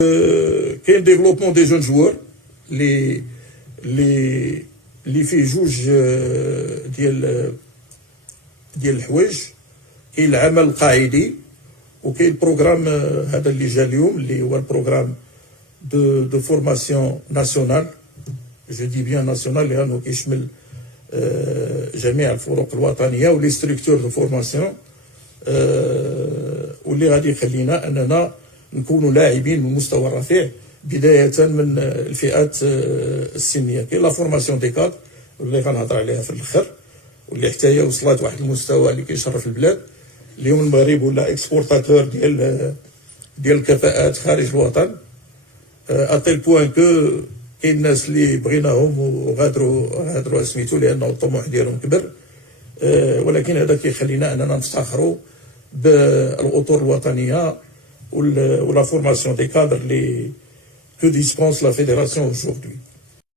كاين ديفلوبمون دي جون جوار اللي فيه جوج ديال الحوايج. كاين العمل القاعدي وكاين بروغرام هذا اللي جا اليوم اللي هو البروغرام دو فورماسيون ناسيونال. جو دي بيان ناسيونال لانه كيشمل جميع الفروق الوطنيه ولي ستركتور دو فورماسيون، واللي غادي يخلينا اننا نكونوا لاعبين من المستوى الرفيع بدايه من الفئات السنيه. كاين لا فورماسيون دي كادر اللي غنهضر عليها في الاخر، واللي حتى هي وصلت واحد المستوى اللي كيشرف البلاد. اليوم المغرب ولا اكسبورتاتور ديال الكفاءات خارج الوطن، اتيل بوان كو كاين الناس اللي بغيناهم وغادروا سميتو لانه الطموح ديالهم كبر، ولكن هذا كيخلينا اننا نفتخروا بالاطر الوطنيه ولا فورماسيون دي كادر اللي que dispense la fédération aujourd'hui.